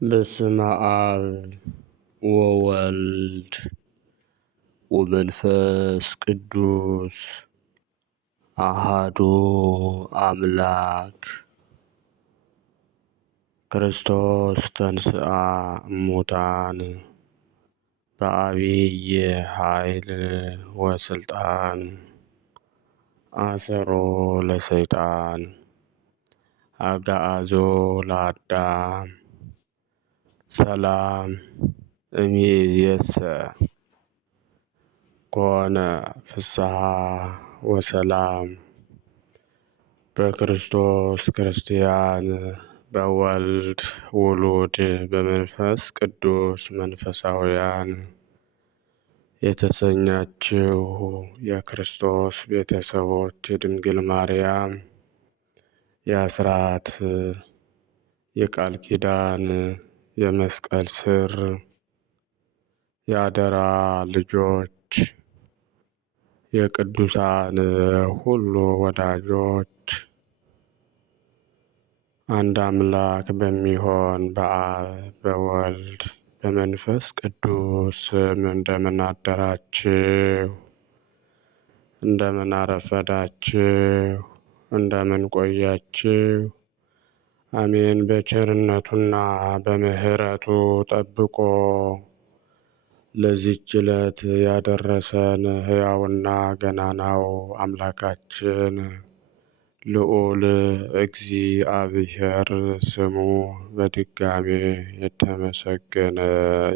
በስመ አብ ወወልድ ወመንፈስ ቅዱስ አሃዱ አምላክ። ክርስቶስ ተንሥአ እሙታን በዐቢይ ኃይል ወሥልጣን አሰሮ ለሰይጣን አግዓዞ ለአዳም ሰላም እምይእዜሰ ኮነ ፍስሐ ወሰላም። በክርስቶስ ክርስቲያን በወልድ ውሉድ በመንፈስ ቅዱስ መንፈሳውያን የተሰኛችሁ የክርስቶስ ቤተሰቦች የድንግል ማርያም የአስራት የቃል ኪዳን የመስቀል ስር የአደራ ልጆች የቅዱሳን ሁሉ ወዳጆች አንድ አምላክ በሚሆን በአብ በወልድ በመንፈስ ቅዱስ ስም እንደምን አደራችሁ? እንደምን አረፈዳችሁ? እንደምን ቆያችሁ? አሜን። በቸርነቱና በምሕረቱ ጠብቆ ለዚህች ዕለት ያደረሰን ሕያውና ገናናው አምላካችን ልዑል እግዚአብሔር ስሙ በድጋሜ የተመሰገነ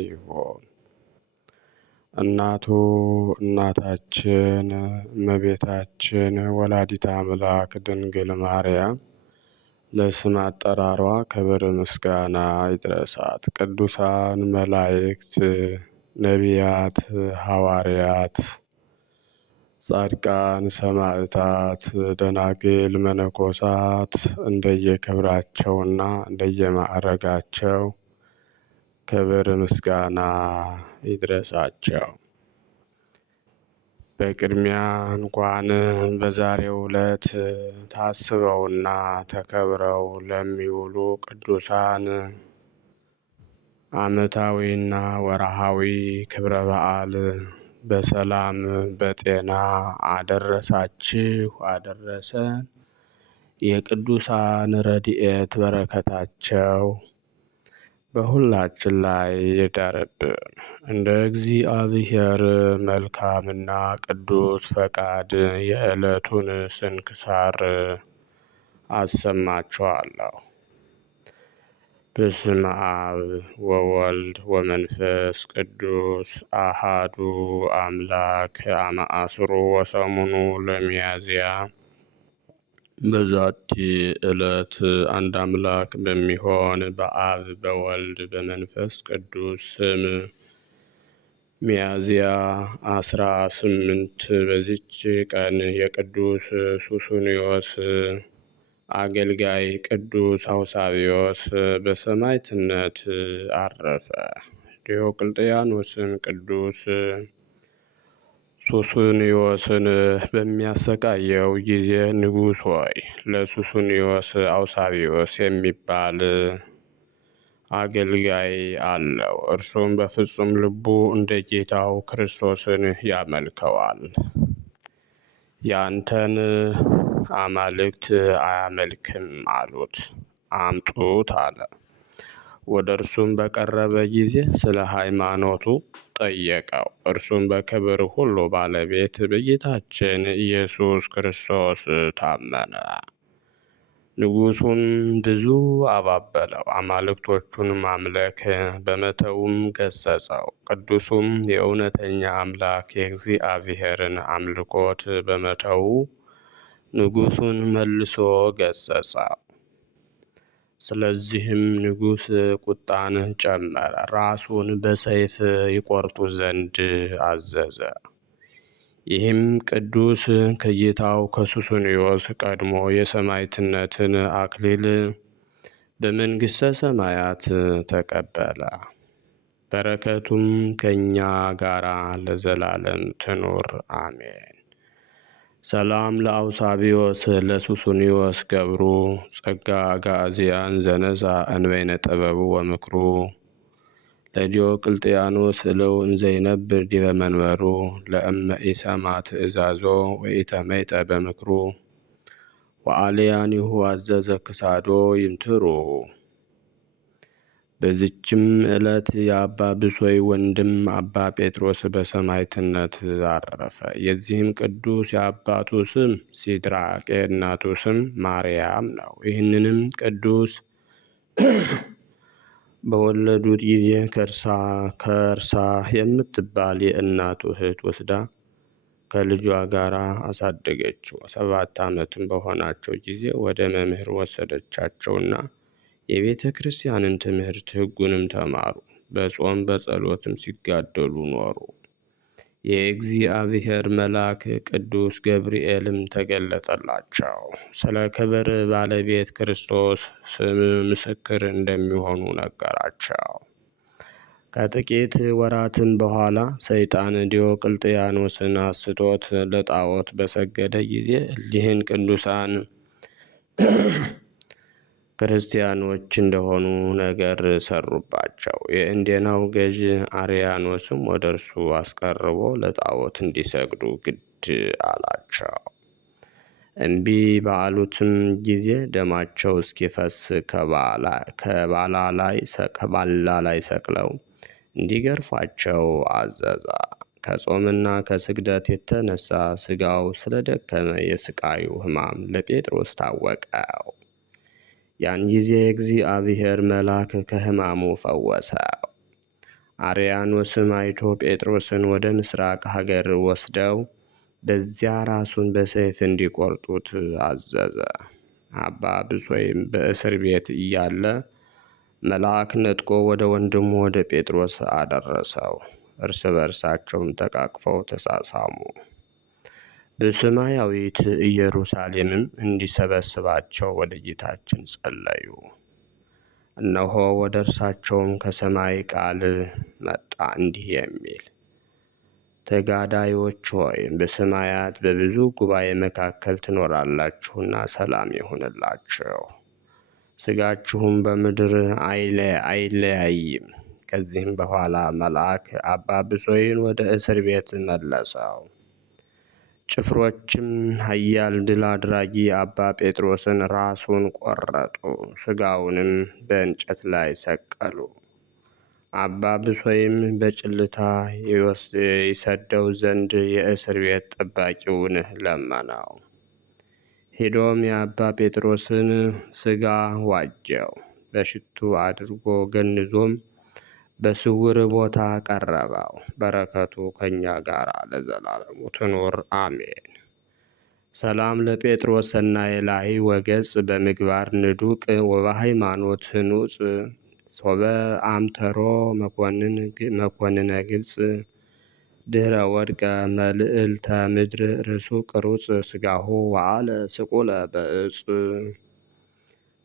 ይሁን። እናታችን እመቤታችን ወላዲተ አምላክ ድንግል ማርያም ለስም አጠራሯ ክብር ምስጋና ይድረሳት። ቅዱሳን መላእክት፣ ነቢያት፣ ሐዋርያት፣ ጻድቃን፣ ሰማዕታት፣ ደናግል፣ መነኮሳት እንደየክብራቸውና እንደየማዕረጋቸው ክብር ምስጋና ይድረሳቸው። በቅድሚያ እንኳን በዛሬው ዕለት ታስበውና ተከብረው ለሚውሉ ቅዱሳን ዓመታዊና ወርሃዊ ክብረ በዓል በሰላም በጤና አደረሳችሁ አደረሰን። የቅዱሳን ረድኤት በረከታቸው በሁላችን ላይ ይደርብን። እንደ እግዚአብሔር መልካምና ቅዱስ ፈቃድ የዕለቱን ስንክሳር አሰማችኋለሁ። በስመ አብ ወወልድ ወመንፈስ ቅዱስ አሃዱ አምላክ አመ-ዐሥሩ ወሰሙኑ ለሚያዝያ። በዛቲ ዕለት አንድ አምላክ በሚሆን በአብ በወልድ በመንፈስ ቅዱስ ስም ሚያዝያ 18 በዚች ቀን የቅዱስ ሱስንዮስ አገልጋይ ቅዱስ አውሳብዮስ በሰማዕትነት አረፈ። ዲዮቅልጥያኖስም ቅዱስ ሱስንዮስን በሚያሰቃየው ጊዜ ንጉሥ ሆይ ለሱስንዮስ አውሳብዮስ የሚባል አገልጋይ አለው። እርሱም በፍጹም ልቡ እንደ ጌታው ክርስቶስን ያመልከዋል። ያንተን አማልክት አያመልክም አሉት። አምጡት አለ። ወደ እርሱም በቀረበ ጊዜ ስለ ሃይማኖቱ ጠየቀው። እርሱም በክብር ሁሉ ባለቤት በጌታችን ኢየሱስ ክርስቶስ ታመነ። ንጉሡም ብዙ አባበለው፣ አማልክቶቹን ማምለክ በመተውም ገሠጸው። ቅዱሱም የእውነተኛ አምላክ የእግዚአብሔርን አምልኮት በመተው ንጉሡን መልሶ ገሠጸው። ስለዚህም ንጉሥ ቁጣን ጨመረ፣ ራሱን በሰይፍ ይቈርጡ ዘንድ አዘዘ። ይህም ቅዱስ ከጌታው ከሱስንዮስ ቀድሞ የሰማዕትነትን አክሊል በመንግሥተ ሰማያት ተቀበለ። በረከቱም ከእኛ ጋር ለዘላለም ትኑር አሜን። ሰላም ለአውሳቢዎስ ለሱሱኒዎስ ገብሩ ጸጋ አጋዚያን ዘነሳ እንበይነ ጥበቡ ወምክሩ ለዲዮቅልጥያኖስ እለው እንዘይነብር ዲበ መንበሩ ለእመ ኢሰማ ትእዛዞ ወኢተመይጠ በምክሩ ወአልያኒሁ አዘዘ ክሳዶ ይምትሩ። በዚችም ዕለት የአባ ብሶይ ወንድም አባ ጴጥሮስ በሰማዕትነት አረፈ። የዚህም ቅዱስ የአባቱ ስም ሲድራቅ የእናቱ ስም ማርያም ነው። ይህንንም ቅዱስ በወለዱት ጊዜ ከእርሳ የምትባል የእናቱ እህት ወስዳ ከልጇ ጋር አሳደገችው። 7 ዓመትም በሆናቸው ጊዜ ወደ መምህር ወሰደቻቸውና የቤተ ክርስቲያንን ትምህርት ሕጉንም ተማሩ። በጾም በጸሎትም ሲጋደሉ ኖሩ። የእግዚአብሔር መልአክ ቅዱስ ገብርኤልም ተገለጠላቸው። ስለ ክብር ባለቤት ክርስቶስ ስም ምስክር እንደሚሆኑ ነገራቸው። ከጥቂት ወራትም በኋላ ሰይጣን ዲዮቅልጥያኖስን አስቶት ለጣዖት በሰገደ ጊዜ እሊህን ቅዱሳን ክርስቲያኖች እንደሆኑ ነገር ሰሩባቸው። የእንዴናው ገዥ አርያኖስም ወደ እርሱ አስቀርቦ ለጣዖት እንዲሰግዱ ግድ አላቸው። እምቢ ባሉትም ጊዜ ደማቸው እስኪፈስ ከባላ ላይ ሰቅለው እንዲገርፏቸው አዘዘ። ከጾምና ከስግደት የተነሳ ስጋው ስለደከመ የስቃዩ ሕማም ለጴጥሮስ ታወቀው። ያን ጊዜ እግዚአብሔር መልአክ ከሕማሙ ፈወሰው። አርያኖስም አይቶ ጴጥሮስን ወደ ምስራቅ ሀገር ወስደው በዚያ ራሱን በሰይፍ እንዲቆርጡት አዘዘ። አባ ብሶይም በእስር ቤት እያለ መልአክ ነጥቆ ወደ ወንድሙ ወደ ጴጥሮስ አደረሰው። እርስ በርሳቸውም ተቃቅፈው ተሳሳሙ። በሰማያዊት ኢየሩሳሌምም እንዲሰበስባቸው ወደ ጌታችን ጸለዩ። እነሆ ወደ እርሳቸውም ከሰማይ ቃል መጣ እንዲህ የሚል፣ ተጋዳዮች ሆይ በሰማያት በብዙ ጉባኤ መካከል ትኖራላችሁና ሰላም ይሁንላችሁ። ሥጋችሁም በምድር አይለያይም። ከዚህም በኋላ መልአክ አባ ብሶይን ወደ እስር ቤት መለሰው። ጭፍሮችም ኃያል ድል አድራጊ አባ ጴጥሮስን ራሱን ቆረጡ፣ ሥጋውንም በእንጨት ላይ ሰቀሉ። አባ ብሶይም በጭልታ ይሰደው ዘንድ የእስር ቤት ጠባቂውን ለመነው። ሄዶም የአባ ጴጥሮስን ሥጋ ዋጀው፣ በሽቱ አድርጎ ገንዞም በስውር ቦታ ቀረበው። በረከቱ ከእኛ ጋር ለዘላለሙ ትኑር አሜን። ሰላም ለጴጥሮስ ሰናየ ላይ ወገጽ በምግባር ንዱቅ ወበሃይማኖት ህኑጽ ሶበ አምተሮ መኮንነ ግብፅ ድህረ ወድቀ መልዕልተ ምድር ርሱ ቅሩጽ ስጋሁ ወአለ ስቁለ በእጽ።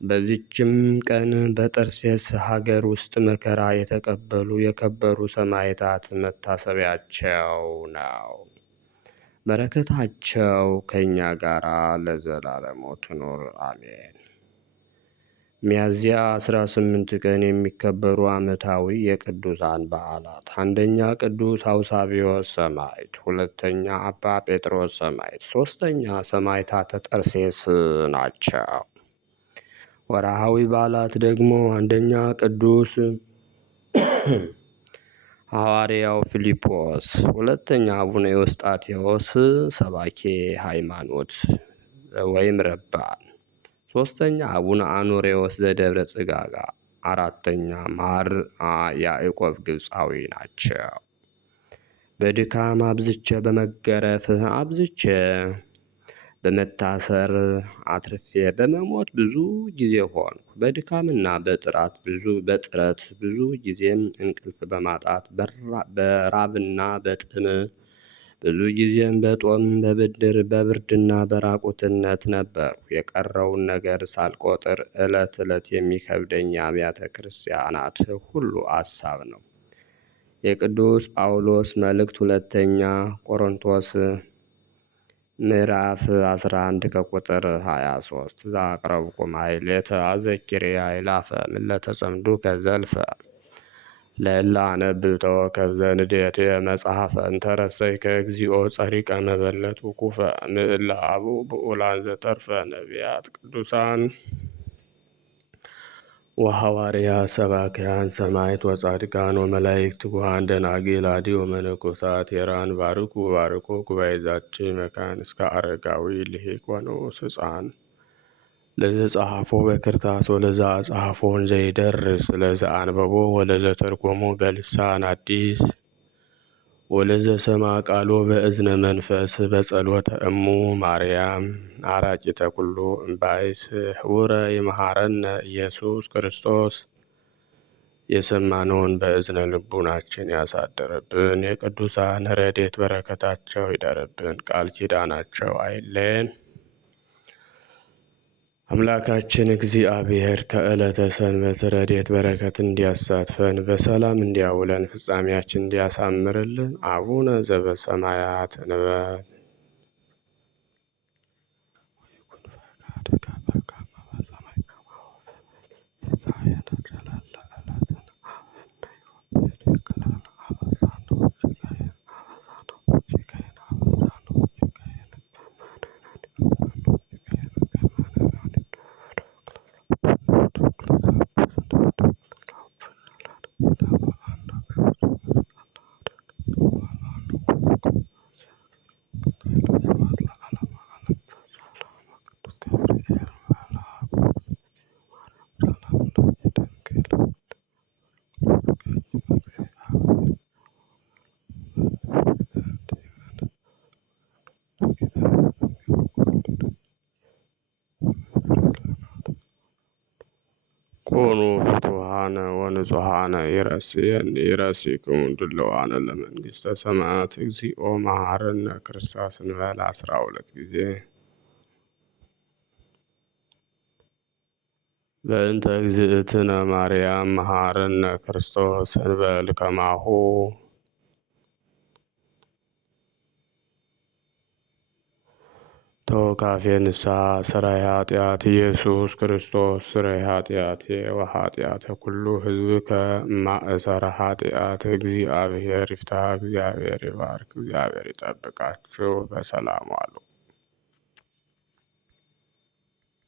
በዚችም ቀን በጠርሴስ ሀገር ውስጥ መከራ የተቀበሉ የከበሩ ሰማዕታት መታሰቢያቸው ነው። በረከታቸው ከእኛ ጋር ለዘላለሙ ትኑር አሜን። ሚያዝያ 18 ቀን የሚከበሩ ዓመታዊ የቅዱሳን በዓላት፣ አንደኛ ቅዱስ አውሳብዮስ ሰማዕት፣ ሁለተኛ አባ ጴጥሮስ ሰማዕት፣ ሦስተኛ ሰማዕታተ ጠርሴስ ናቸው። ወርሃዊ በዓላት ደግሞ አንደኛ ቅዱስ ሐዋርያው ፊልጶስ፣ ሁለተኛ አቡነ ኤዎስጣቴዎስ ሰባኬ ሃይማኖት ወይም ረባን፣ ሦስተኛ አቡነ አኖሬዎስ ዘደብረ ጽጋጋ፣ አራተኛ ማር ያዕቆብ ግብፃዊ ናቸው። በድካም አብዝቼ በመገረፍ አብዝቼ በመታሰር አትርፌ በመሞት ብዙ ጊዜ ሆንኩ። በድካምና በጥረት ብዙ ጊዜም እንቅልፍ በማጣት በራብና በጥም ብዙ ጊዜም በጦም በብድር በብርድና በራቁትነት ነበርኩ። የቀረውን ነገር ሳልቆጥር ዕለት ዕለት የሚከብደኝ የአብያተ ክርስቲያናት ሁሉ አሳብ ነው። የቅዱስ ጳውሎስ መልእክት ሁለተኛ ቆሮንቶስ ምዕራፍ 11 ከቁጥር 23 ዘአቅረብኩ ማሕሌተ አዘኪሬ አእላፈ ምለተ ጸምዱከ ዘልፈ ለእለ አነብብ ተወከፍ ዘንዴቴ መጽሐፈ እንተረሰይከ እግዚኦ ጸሪቀ መበለት ውኩፈ ምእለ አቡዕ ብኡላን ዘተርፈ ነቢያት ቅዱሳን ወሐዋርያት ሰባክያን ሰማዕት ወጻድቃን ወመላእክት ትጉሃን ደናግል አድዮ ወመነኮሳት ሄራን ባርኩ ባርኮ ጉባኤ ዛቲ መካን እስከ አረጋዊ ልሂቅ ወንዑስ ሕፃን ለዘጸሐፎ በክርታስ ወለዛ አጽሐፎን ዘይደርስ ለዘ አንበቦ ወለዘ ተርጎሞ በልሳን አዲስ ወለዘ ሰማ ቃሎ በእዝነ መንፈስ በጸሎተ እሙ ማርያም አራቂተ ኩሉ እምባይስ ህቡረ ይምሃረነ ኢየሱስ ክርስቶስ። የሰማነውን በእዝነ ልቡናችን ያሳደረብን፣ የቅዱሳን ረድኤት በረከታቸው ይደርብን፣ ቃል ኪዳናቸው አይለየን። አምላካችን እግዚአብሔር ከዕለተ ሰንበት ረድኤት በረከት እንዲያሳትፈን በሰላም እንዲያውለን ፍጻሜያችን እንዲያሳምርልን አቡነ ዘበሰማያት እንበል። ኮኑ ፍቱሐነ ወንጹሐነ ይረሲክሙ ድሉዋነ ለመንግሥተ ሰማያት እግዚኦ መሐረነ ክርስቶስ እንበል 12 ጊዜ። በእንተ እግዝእትነ ማርያም መሐረነ ክርስቶስ እንበል ከማሁ። ተወካፌ ንስሐ ሠራይ ኃጢአት ኢየሱስ ክርስቶስ ስረይ ኃጢአቴ ወኃጢአተ ኩሉ ሕዝብ ከማእሰረ ኃጢአት እግዚአብሔር ይፍታ። እግዚአብሔር ይባርክ። እግዚአብሔር ይጠብቃችሁ። በሰላም ዋሉ።